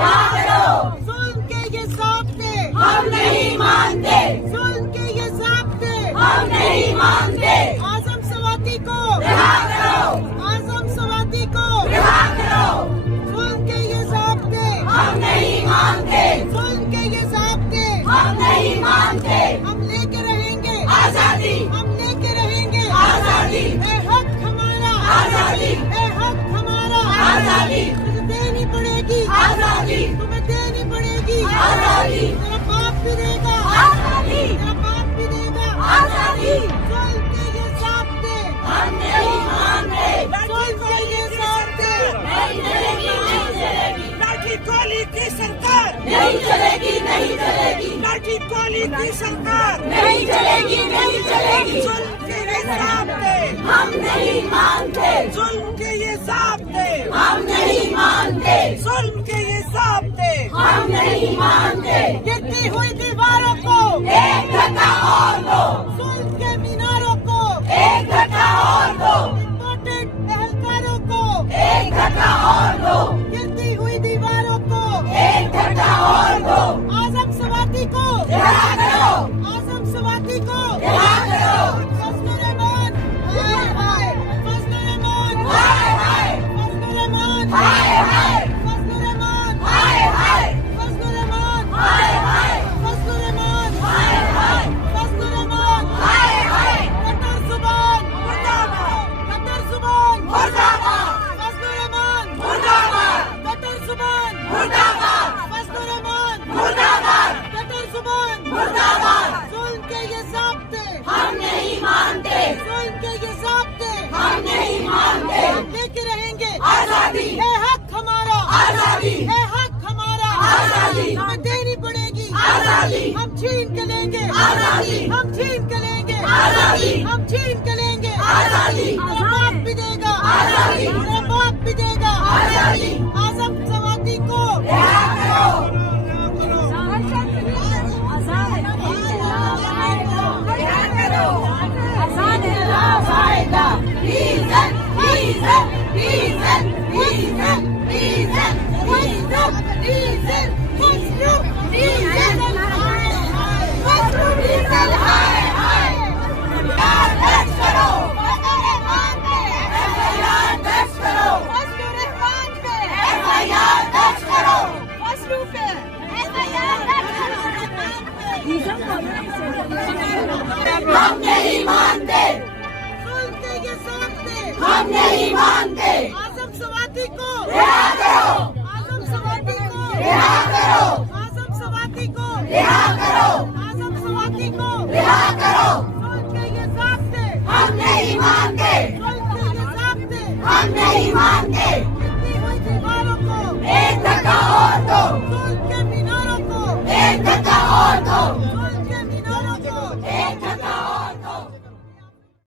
रिहा करो। जुल्म के ये ज़ाब्ते हम नहीं मानते, जुल्म के ये ज़ाब्ते हम नहीं मानते। आज़म सवाती को रिहा करो, आज़म सवाती को रिहा करो। जुल्म के ये ज़ाब्ते हम नहीं मानते, जुल्म के ये ज़ाब्ते हम नहीं मानते। हम लेके रहेंगे आजादी, हम लेके रहेंगे आजादी, ए हक हमारा आजादी, ए हक हमारा आजादी, तुझे देनी पड़ेगी आजादी, तुम्हें देनी पड़ेगी आजादी, तेरा बाप भी देगा आजादी, तेरा बाप भी देगा आजादी। जुल्म के ये ज़ाब्ते हम नहीं मानते, जुल्म के ये ज़ाब्ते नहीं चलेगी, नहीं चलेगी, लाठी गोली की सरकार नहीं चलेगी, नहीं चलेगी, लाठी गोली की सरकार नहीं चलेगी, नहीं चलेगी। जुल्म के ये ज़ाब्ते हम नहीं मानते, जुल्म के ये ज़ाब्ते हम नहीं मानते, जुल्म के ये ज़ाब्ते हम नहीं मानते। गिरती हुई दीवारों को एक धक्का और दो, जुल्म के मीनारों को एक धक्का और दो, इम्पोर्टेड एहलकारों को एक धक्का और दो, गिरती हुई दीवारों को एक धक्का और दो। आज़म सवाती को रिहा करो, आज़म सवाती को रिहा करो। फजलुर रहमान हाय हाय फजलुर रहमान हाय हाय, फजलुर रहमान हाय हाय, फजलुर रहमान हाय हाय, फजलुर रहमान हाय हाय, फजलुर रहमान हाय हाय, फजलुर रहमान हाय हाय। कटर जुबान मुर्दाबाद कटर जुबान मुर्दाबाद, फजलुर रहमान मुर्दाबाद, कटर जुबान मुर्दाबाद, फजलुर रहमान मुर्दाबाद, कटर जुबान मुर्दाबाद। जुल्म के ये ज़ाब्ते हम नहीं मानते, जुल्म के ये ज़ाब्ते हम नहीं मानते। हम लेके रहेंगे आजादी, है हक हमारा आजादी, है हक हमारा आजादी। हमें देनी पड़ेगी आजादी, हम छीन के लेंगे आजादी, हम छीन के लेंगे आजादी, हम छीन के लेंगे आजादी। तेरा बाप भी देगा आजादी, तेरा बाप भी देगा आजादी। आज़म सवाती को रिहा करो, रिहा करो। इंकलाब आएगा, इज़्ज़त, इज़्ज़त, इज़्ज़त, इज़्ज़त, इज़्ज़त, इज़्ज़त, इज़्ज़त, मशरूम डीजल हाय हाय। FIR दर्ज करो, FIR दर्ज करो, FIR दर्ज करो। हम नहीं मानते, जुल्म के ये ज़ाब्ते हम नहीं मानते। आज़म सवाती को रिहा करो, आज़म सवाती को रिहा करो, आज़म सवाती को रिहा करो, आज़म सवाती को रिहा करो। जुल्म के ये ज़ाब्ते हम नहीं मानते, जुल्म के ये ज़ाब्ते हम नहीं मानते।